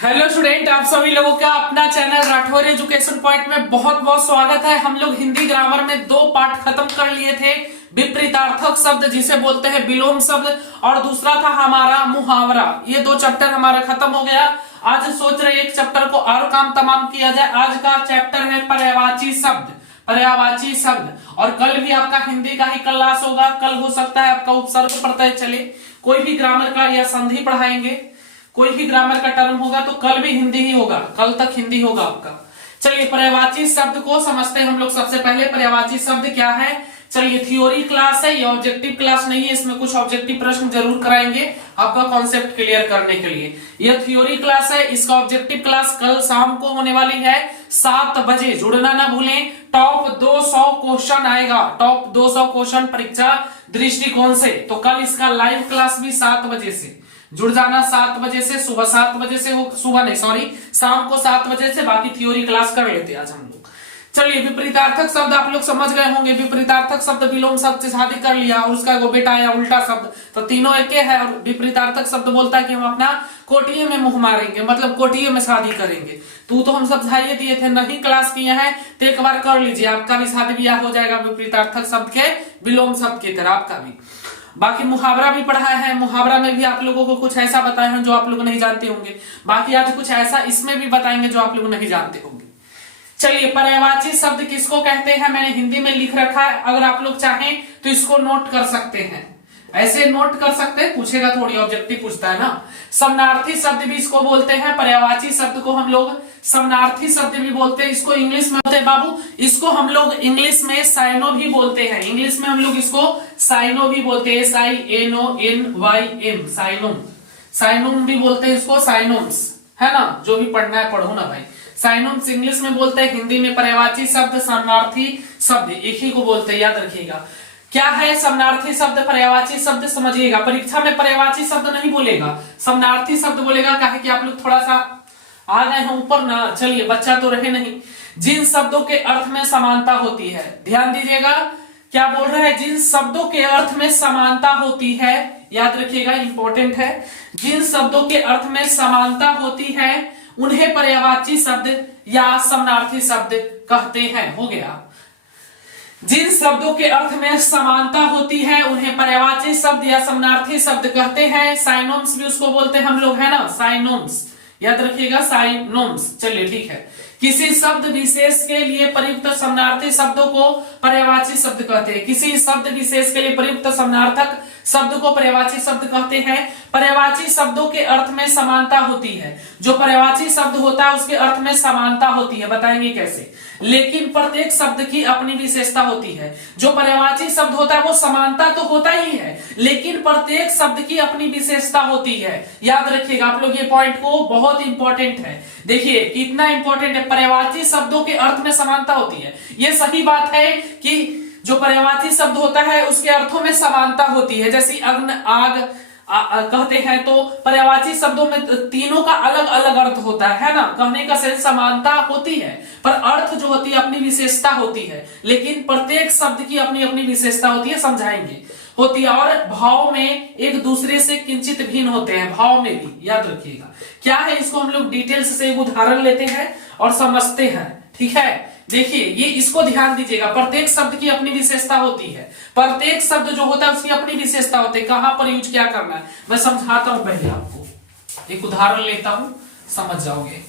Hello student, आप सभी लोगों का अपना चैनल राठौर एजुकेशन पॉइंट में बहुत बहुत स्वागत है। हम लोग हिंदी ग्रामर में 2 पार्ट खत्म कर लिए थे। विपरीतार्थक शब्द जिसे बोलते हैं विलोम शब्द, और दूसरा था हमारा मुहावरा। ये 2 चैप्टर हमारा खत्म हो गया। आज सोच रहे एक चैप्टर को और काम तमाम किया जाए। आज का चैप्टर है पर्यायवाची शब्द। पर्यायवाची शब्द, और कल भी आपका हिंदी का ही क्लास होगा। कल हो सकता है आपका उपसर्ग प्रत्यय चले, कोई भी ग्रामर का या संधि पढ़ाएंगे, कोई भी ग्रामर का टर्म होगा तो कल भी हिंदी ही होगा। कल तक हिंदी होगा आपका। चलिए पर्यायवाची शब्द को समझते हैं हम लोग। सबसे पहले पर्यायवाची शब्द क्या है। चलिए थ्योरी क्लास है, ये ऑब्जेक्टिव क्लास नहीं है। इसमें कुछ ऑब्जेक्टिव प्रश्न जरूर कराएंगे आपका कॉन्सेप्ट क्लियर करने के लिए। यह थ्योरी क्लास है। इसका ऑब्जेक्टिव क्लास कल शाम को होने वाली है 7 बजे। जुड़ना ना भूलें। टॉप 200 क्वेश्चन आएगा, टॉप 200 क्वेश्चन परीक्षा दृष्टिकोण से। तो कल इसका लाइव क्लास भी 7 बजे से जुड़ जाना। 7 बजे से, सुबह 7 बजे से हो, सुबह नहीं सॉरी, शाम को 7 बजे से। बाकी थ्योरी क्लास कर लेते हैं आज हम लोग। चलिए विपरीतार्थक शब्द आप लोग समझ गए होंगे। विपरीतार्थक शब्द विलोम शब्द से शादी कर लिया और उसका वो बेटा आया उल्टा शब्द, तो तीनों एक है। और विपरीतार्थक शब्द बोलता है कि हम अपना कोटिये में मुंह मारेंगे, मतलब कोटिये में शादी करेंगे। तो हम समझाइए दिए थे, नहीं क्लास किए हैं तो एक बार कर लीजिए, आपका भी शादी ब्याह हो जाएगा विपरीतार्थक शब्द के विलोम शब्द की तरह आपका भी। बाकी मुहावरा भी पढ़ाया है। मुहावरा में भी आप लोगों को कुछ ऐसा बताए हैं जो आप लोग नहीं जानते होंगे। बाकी आज कुछ ऐसा इसमें भी बताएंगे जो आप लोग नहीं जानते होंगे। चलिए पर्यायवाची शब्द किसको कहते हैं, मैंने हिंदी में लिख रखा है। अगर आप लोग चाहें तो इसको नोट कर सकते हैं, ऐसे नोट कर सकते हैं। पूछेगा थोड़ी, ऑब्जेक्टिव पूछता है ना। समानार्थी शब्द भी इसको बोलते हैं। पर्यायवाची शब्द को हम लोग समानार्थी शब्द भी बोलते हैं। इसको इंग्लिश में बोलते हैं बाबू, इसको हम लोग इंग्लिश में साइनो भी बोलते हैं। इंग्लिश में हम लोग इसको साइनो भी बोलते हैं। SINONYM, साइनोम। साइनोम भी बोलते हैं इसको, साइनोम्स, है ना। जो भी पढ़ना है पढ़ो ना भाई। साइनोम्स इंग्लिश में बोलते हैं। हिंदी में पर्यायवाची शब्द समानार्थी शब्द एक ही को बोलते हैं, याद रखिएगा। क्या है समानार्थी शब्द, पर्यायवाची शब्द समझिएगा। परीक्षा में पर्यायवाची शब्द नहीं बोलेगा, समानार्थी शब्द बोलेगा। काहे कि आप लोग थोड़ा सा आ गए हैं ऊपर ना, चलिए बच्चा तो रहे नहीं। जिन शब्दों के अर्थ में समानता होती है, ध्यान दीजिएगा क्या बोल रहा है। जिन शब्दों के अर्थ में समानता होती है, याद रखिएगा, इंपॉर्टेंट है। जिन शब्दों के अर्थ में समानता होती है उन्हें पर्यायवाची शब्द या समानार्थी शब्द कहते हैं। हो गया। जिन शब्दों के अर्थ में समानता होती है उन्हें पर्यायवाची शब्द या समानार्थी शब्द कहते हैं। साइनोम्स भी उसको बोलते हैं हम लोग, है ना, साइनोम्स, याद रखिएगा, साइनोम्स। चलिए ठीक है। किसी शब्द विशेष के लिए प्रयुक्त समानार्थी शब्दों को पर्यायवाची शब्द कहते हैं। किसी शब्द विशेष के लिए प्रयुक्त समानार्थक शब्द को पर्यायवाची शब्द कहते हैं। पर्यायवाची शब्दों के अर्थ में समानता होती है। जो पर्यायवाची शब्द होता है उसके अर्थ में समानता होती है, बताएंगे कैसे। लेकिन प्रत्येक शब्द की अपनी विशेषता होती है। जो पर्यायवाची शब्द होता है वो समानता तो होता ही है, लेकिन प्रत्येक शब्द की अपनी विशेषता होती है। याद रखिएगा आप लोग ये पॉइंट को, बहुत इंपॉर्टेंट है। देखिए कितना इंपॉर्टेंट है। पर्यायवाची शब्दों के अर्थ में समानता होती है, ये सही बात है कि जो पर्यायवाची शब्द होता है उसके अर्थों में समानता होती है। जैसे अग्नि, आग कहते हैं तो पर्यायवाची शब्दों में तीनों का अलग अलग अर्थ होता है ना। कहने का सेंस समानता होती है, पर अर्थ जो होती है अपनी विशेषता होती है। लेकिन प्रत्येक शब्द की अपनी अपनी विशेषता होती है, समझाएंगे, होती है। और भाव में एक दूसरे से किंचित भिन्न होते हैं, भाव में भी, याद रखिएगा। क्या है, इसको हम लोग डिटेल्स से एक उदाहरण लेते हैं और समझते हैं, ठीक है। देखिए ये, इसको ध्यान दीजिएगा। प्रत्येक शब्द की अपनी विशेषता होती है। प्रत्येक शब्द जो होता है उसकी अपनी विशेषता होती है। कहां पर यूज क्या करना है मैं समझाता हूं। पहले आपको एक उदाहरण लेता हूं, समझ जाओगे।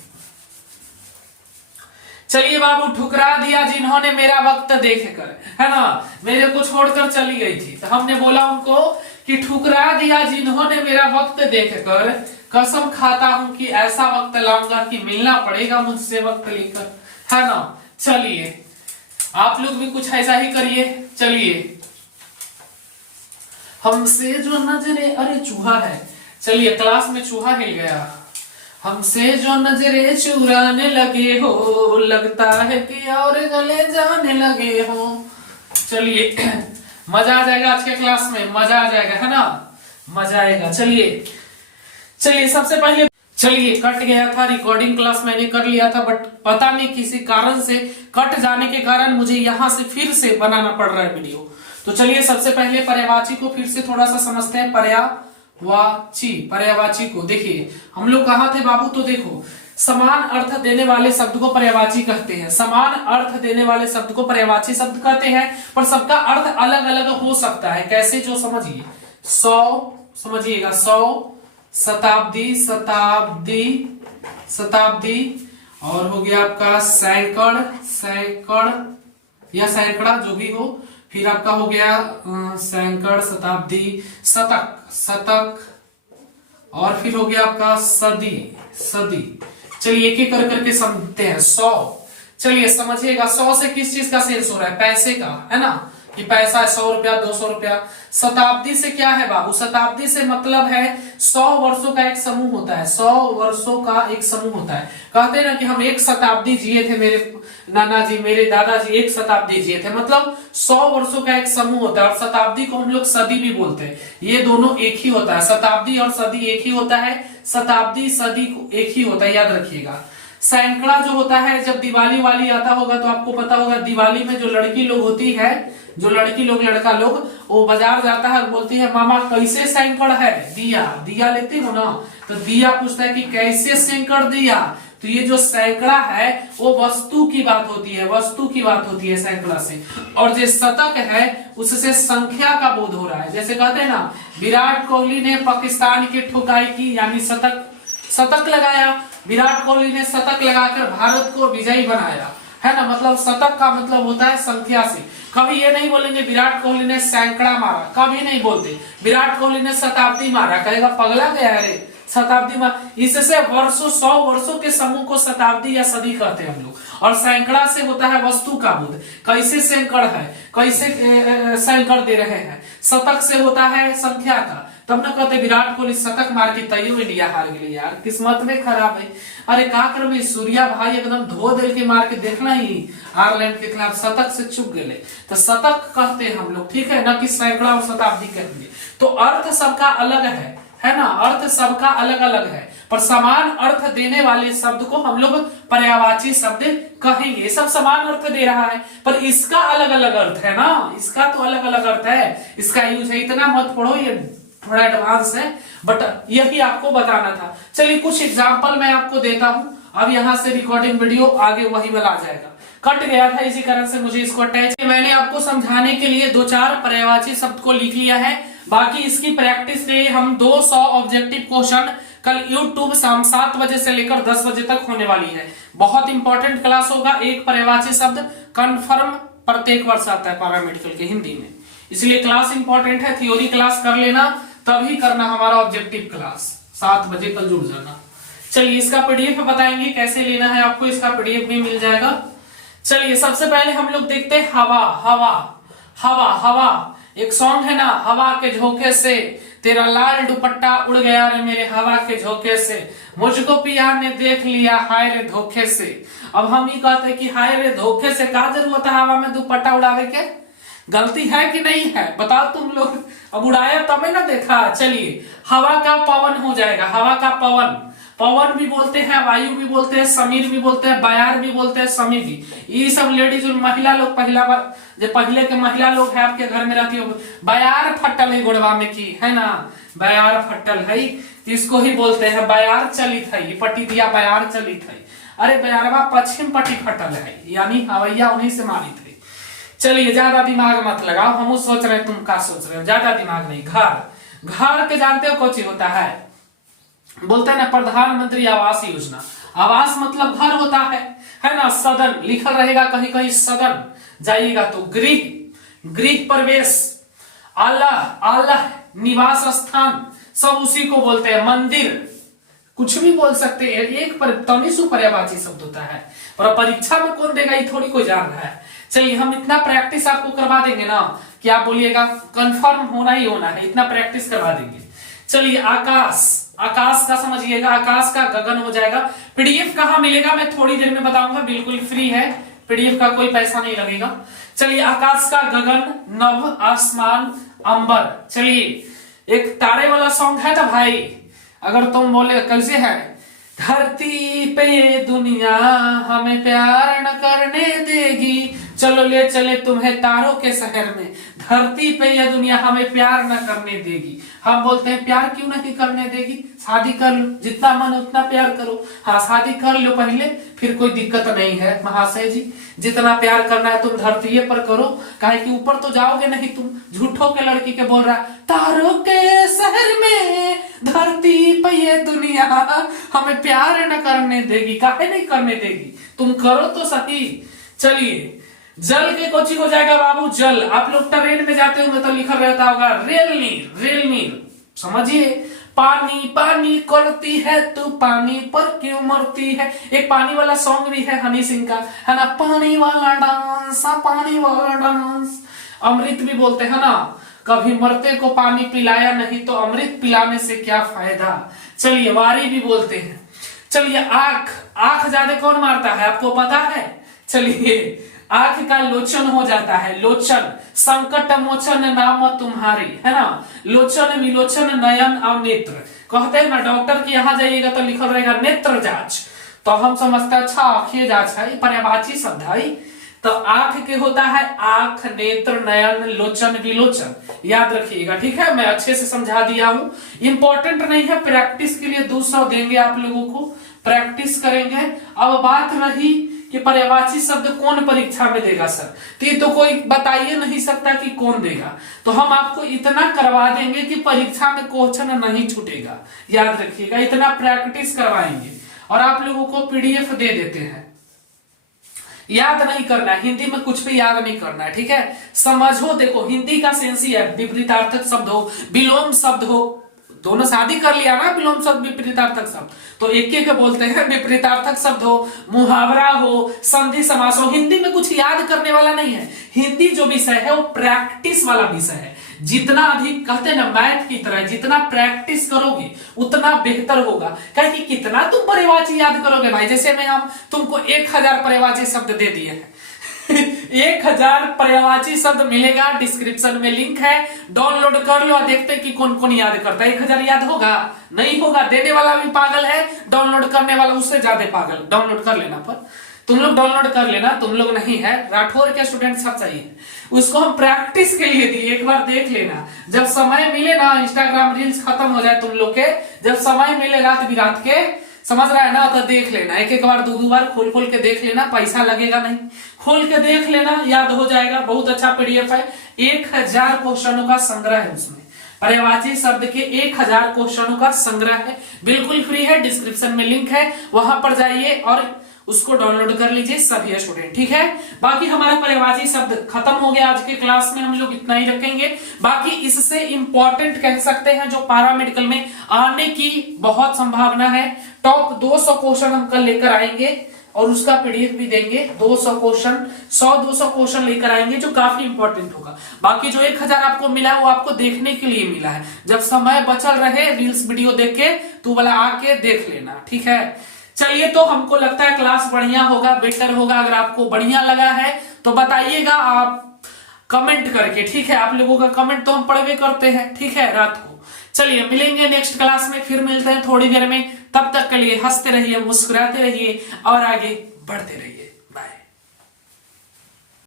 चलिए बाबू, ठुकरा दिया जिन्होंने मेरा वक्त देख कर, है ना, मेरे को छोड़कर चली गई थी। तो हमने बोला उनको कि ठुकरा दिया जिन्होंने मेरा वक्त देख कर, कसम खाता हूं कि ऐसा वक्त लाऊंगा कि मिलना पड़ेगा मुझसे वक्त लेकर, है ना। चलिए आप लोग भी कुछ ऐसा ही करिए। चलिए, हमसे जो नजरे, अरे चूहा है, चलिए क्लास में चूहा हिल गया। हमसे जो नजरे चुराने लगे हो, लगता है कि और गले जाने लगे हो। चलिए मजा आ जाएगा आज के क्लास में, मजा आ जाएगा, है ना, मजा आएगा। चलिए चलिए सबसे पहले, चलिए कट गया था, रिकॉर्डिंग क्लास मैंने कर लिया था, बट पता नहीं किसी कारण से कट जाने के कारण मुझे यहां से फिर से बनाना पड़ रहा है वीडियो। तो चलिए सबसे पहले पर्यायवाची को फिर से थोड़ा सा समझते हैं। पर्यायवाची को देखिए हम लोग कहाँ थे बाबू, तो देखो समान अर्थ देने वाले शब्द को पर्यायवाची कहते हैं, समान अर्थ देने वाले शब्द को पर्यायवाची शब्द कहते हैं, पर सबका अर्थ अलग अलग हो सकता है। कैसे, जो समझिए 100 समझिएगा 100, शताब्दी शताब्दी शताब्दी, और हो गया आपका सैकड़ सैकड़ या सैकड़ा जो भी हो, फिर आपका हो गया सैकड़, शताब्दी, शतक शतक, और फिर हो गया आपका सदी सदी। चलिए एक एक कर करके समझते हैं। 100, चलिए समझिएगा 100 से किस चीज का सेल्स हो रहा है, पैसे का, है ना, कि पैसा है 100 रुपया 200 रुपया। शताब्दी से क्या है बाबू, शताब्दी से मतलब है 100 वर्षों का एक समूह होता है, 100 वर्षों का एक समूह होता है। कहते हैं ना कि हम एक शताब्दी जिए थे, मेरे नाना जी मेरे दादाजी एक शताब्दी जिए थे, मतलब 100 वर्षों का एक समूह होता है। और शताब्दी को हम लोग सदी भी बोलते हैं, ये दोनों एक ही होता है, शताब्दी और सदी एक ही होता है, शताब्दी सदी एक ही होता है, याद रखिएगा। सैकड़ा जो होता है, जब दिवाली वाली आता होगा तो आपको पता होगा, दिवाली में जो लड़की लोग होती है, जो लड़की लोग लड़का लोग, वो बाजार जाता है और बोलती है मामा कैसे सैकड़ है, दिया दिया लेती हो ना, तो दिया पूछता है कि कैसे सैकड़ दिया, तो ये जो सैकड़ा है वो वस्तु की बात होती है, वस्तु की बात होती है सैकड़ा से। और जो शतक है उससे संख्या का बोध हो रहा है। जैसे कहते हैं ना, विराट कोहली ने पाकिस्तान की ठुकाई की, यानी शतक लगाया, विराट कोहली ने शतक लगाकर भारत को विजयी बनाया, है ना, मतलब शतक का मतलब होता है संख्या से। कभी ये नहीं बोलेंगे विराट कोहली ने सैकड़ा मारा, कभी नहीं बोलते। विराट कोहली ने शताब्दी मारा, कहेगा पगला गया है शताब्दी मार। इससे वर्षों 100 वर्षों के समूह को शताब्दी या सदी कहते हैं हम लोग। और सैकड़ा से होता है वस्तु का बोध, कैसे सैकड़ है, कैसे सैकड़ दे रहे हैं। शतक से होता है संख्या का, तब न कहते विराट कोहली शतक मार के तैयो इंडिया हार गई, यार किस्मत में खराब है। अरे का करबे, सूर्या भाई एकदम धो दिल के मार के देखना ही आयरलैंड के खिलाफ शतक से चुप गए, तो शतक कहते हैं हम लोग, ठीक है ना, कि सैकड़ा और शताब्दी कहेंगे। तो अर्थ सबका अलग है ना, अर्थ सबका अलग अलग है, पर समान अर्थ देने वाले शब्द को हम लोग पर्यायवाची शब्द कहेंगे। सब समान अर्थ दे रहा है, पर इसका अलग अलग अर्थ है ना, इसका तो अलग अलग अर्थ है, इसका यूज है। इतना मत पढ़ो, ये थोड़ा एडवांस है, बट यही आपको बताना था। चलिए कुछ एग्जाम्पल मैं आपको देता हूं। अब यहाँ से रिकॉर्डिंग वीडियो आगे वही वाला आ जाएगा, कट गया था, इसी कारण से मुझे इसको अटैच, मैंने आपको समझाने के लिए 2-4 पर्यायवाची शब्द को लिख लिया है। बाकी इसकी प्रैक्टिस के लिए हम 200 ऑब्जेक्टिव क्वेश्चन कल YouTube शाम 7 बजे से लेकर 10 बजे तक होने वाली है। बहुत इंपॉर्टेंट क्लास होगा, एक पर्यायवाची शब्द कंफर्म प्रत्येक वर्ष आता है पैरामेडिकल के हिंदी में, इसलिए क्लास इंपॉर्टेंट है। थ्योरी क्लास कर लेना, तभी करना हमारा ऑब्जेक्टिव क्लास 7 बजे कल जुड़ जाना। चलिए इसका पीडीएफ बताएंगे कैसे लेना है आपको, इसका पीडीएफ भी मिल जाएगा। चलिए सबसे पहले हम लोग देखते हैं हवा। हवा हवा हवा एक सॉन्ग है ना, हवा के झोंके से तेरा लाल दुपट्टा उड़ गया रे मेरे हवा के झोंके से, मुझको पिया ने देख लिया हाय रे धोखे से। अब हम ही कहते हैं कि हाय रे धोखे से, क्या जरूरत है हवा में दुपट्टा उड़ावे के, गलती है कि नहीं है बताओ तुम लोग, अब उड़ाया तब ना देखा। चलिए हवा का पवन हो जाएगा, हवा का पवन, पवन भी बोलते हैं, वायु भी बोलते हैं, समीर भी बोलते हैं, बयार भी बोलते हैं, समी भी। ये सब लेडीज महिला लोग, पहला बार जो पहले के महिला लोग है आपके घर में रहती हो, बयार फटल है गोड़वा में की, है ना, बयार फटल है, इसको ही बोलते हैं बयार चलित है, पट्टी दिया बयार चलित है। अरे बयारवा पश्चिम पट्टी फटल है, यानी हवैया उन्हीं से मारित है। चलिए ज्यादा दिमाग मत लगाओ, हम सोच रहे हैं तुम क्या सोच रहे हो, ज्यादा दिमाग नहीं। घर, घर के जानते हो कौन होता है, बोलते हैं ना प्रधानमंत्री आवास योजना, आवास मतलब घर होता है ना। सदन लिखा रहेगा कहीं कहीं सदन, जाइएगा तो गृह, गृह प्रवेश, आला आला निवास स्थान, सब उसी को बोलते हैं। मंदिर, कुछ भी बोल सकते हैं, एक पर तनिसु पर्यायवाची शब्द होता है, पर परीक्षा में कौन देगा ये थोड़ी कोई जान रहा है। चलिए हम इतना प्रैक्टिस आपको करवा देंगे ना कि आप बोलिएगा कंफर्म होना ही होना है, इतना प्रैक्टिस करवा देंगे। चलिए आकाश, आकाश का समझिएगा, आकाश का गगन हो जाएगा। पीडीएफ कहाँ मिलेगा मैं थोड़ी देर में बताऊंगा, बिल्कुल फ्री है, पीडीएफ का कोई पैसा नहीं लगेगा। चलिए आकाश का गगन, नभ, आसमान, अंबर। चलिए एक तारे वाला सॉन्ग है ना भाई, अगर तुम बोले कैसे है, धरती पे ये दुनिया हमें प्यार न करने देगी, चलो ले चले तुम्हें तारों के शहर में, धरती पे यह दुनिया हमें प्यार न करने देगी। हम बोलते हैं प्यार क्यों नहीं करने देगी, शादी कर लो, जितना मन उतना प्यार करो। हाँ, शादी कर लो पहले, फिर कोई दिक्कत नहीं है महाशय जी। जितना प्यार करना है तुम धरती पर करो, काहे कि ऊपर तो जाओगे नहीं तुम। झूठों के लड़की के बोल रहा तारों के शहर में धरती पे ये दुनिया हमें प्यार न करने देगी। काहे नहीं करने देगी, तुम करो तो सही। चलिए, जल के कोची हो जाएगा बाबू, जल। आप लोग ट्रेन में जाते होंगे तो लिखा रहता होगा रेल नीर, रेल नीर। समझिए, पानी पानी करती है तू, पानी पर क्यों मरती है। एक पानी वाला सॉन्ग भी है हनी सिंह का, है ना, पानी वाला डांस, पानी वाला डांस। अमृत भी बोलते हैं ना, कभी मरते को पानी पिलाया नहीं तो अमृत पिलाने से क्या फायदा। चलिए, वारी भी बोलते हैं। चलिए, आंख, आंख ज्यादा कौन मारता है आपको पता है। चलिए, आंख का लोचन हो जाता है, लोचन। संकट मोचन नाम तुम्हारी, है ना, लोचन विलोचन नयन और नेत्र। कहते हैं ना, डॉक्टर के यहाँ जाइएगा तो लिखल रहेगा नेत्र जांच, तो हम समझते हैं अच्छा आंखें जांच है, पर्यायवाची शब्द है। तो आंख के होता है आंख, नेत्र, नयन, लोचन, विलोचन। याद रखिएगा, ठीक है। मैं अच्छे से समझा दिया हूँ, इंपॉर्टेंट नहीं है, प्रैक्टिस के लिए 200 देंगे आप लोगों को, प्रैक्टिस करेंगे। अब बात रही कि पर्यायवाची शब्द कौन परीक्षा में देगा सर, तो ये तो कोई बताइए नहीं सकता कि कौन देगा। तो हम आपको इतना करवा देंगे कि परीक्षा में क्वेश्चन नहीं छूटेगा। याद रखिएगा, इतना प्रैक्टिस करवाएंगे और आप लोगों को पीडीएफ दे देते हैं। याद नहीं करना है, हिंदी में कुछ भी याद नहीं करना है, ठीक है। समझो, देखो हिंदी का सेंस ही है, विपरीतार्थक शब्द हो, विलोम शब्द हो, दोनों शादी कर लिया ना, विलोम शब्द विपरीतार्थक शब्द, तो एक एक बोलते हैं। विपरीतार्थक शब्द हो, मुहावरा हो, संधि समास हो, हिंदी में कुछ याद करने वाला नहीं है। हिंदी जो विषय है वो प्रैक्टिस वाला विषय है। जितना अधिक, कहते हैं ना मैथ की तरह, जितना प्रैक्टिस करोगे उतना बेहतर होगा। कहे कि कितना तुम पर्यायवाची याद करोगे भाई, जैसे मैं हम तुमको 1000 पर्यायवाची शब्द दे दिए हैं 1000 पर्यायवाची शब्द मिलेगा, डिस्क्रिप्शन में लिंक है, डाउनलोड कर लो और देखते हैं कि कौन कौन याद करता है। 1000 याद होगा? नहीं होगा। देने वाला भी पागल है, डाउनलोड करने वाला उससे ज्यादा पागल। डाउनलोड कर लेना, पर तुम लोग डाउनलोड कर लेना, तुम लोग नहीं है, राठौर के स्टूडेंट सब चाहिए। उसको हम प्रैक्टिस के लिए दिए, एक बार देख लेना। जब समय मिले ना, इंस्टाग्राम रील्स खत्म हो जाए तुम लोग के, जब समय मिले रात बिरात के, समझ रहा है ना, तो देख लेना, एक एक बार 2 बार खोल खोल के देख लेना, पैसा लगेगा नहीं, खोल के देख लेना, याद हो जाएगा। बहुत अच्छा पीडीएफ है, 1000 क्वेश्चनों का संग्रह है उसमें, पर्यायवाची शब्द के 1000 क्वेश्चनों का संग्रह है, बिल्कुल फ्री है, डिस्क्रिप्शन में लिंक है, वहां पर जाइए और उसको डाउनलोड कर लीजिए सभी स्टूडेंट, ठीक है। बाकी हमारा पर्यायवाची शब्द खत्म हो गया, आज के क्लास में हम लोग इतना ही रखेंगे। बाकी इससे इंपॉर्टेंट कह सकते हैं जो पैरा मेडिकल में आने की बहुत संभावना है, टॉप 200 क्वेश्चन हम कल लेकर आएंगे और उसका पीडीएफ भी देंगे। 200 क्वेश्चन, 100-200 क्वेश्चन लेकर आएंगे जो काफी इंपॉर्टेंट होगा। बाकी जो 1000 आपको मिला है वो आपको देखने के लिए मिला है, जब समय बचल रहे रील्स वीडियो देख के तो वाला आके देख लेना, ठीक है। चलिए, तो हमको लगता है क्लास बढ़िया होगा, बेटर होगा। अगर आपको बढ़िया लगा है तो बताइएगा आप कमेंट करके, ठीक है। आप लोगों का कमेंट तो हम पढ़वे करते हैं, ठीक है, रात को। चलिए, मिलेंगे नेक्स्ट क्लास में, फिर मिलते हैं थोड़ी देर में। तब तक के लिए हंसते रहिए, मुस्कुराते रहिए और आगे बढ़ते रहिए।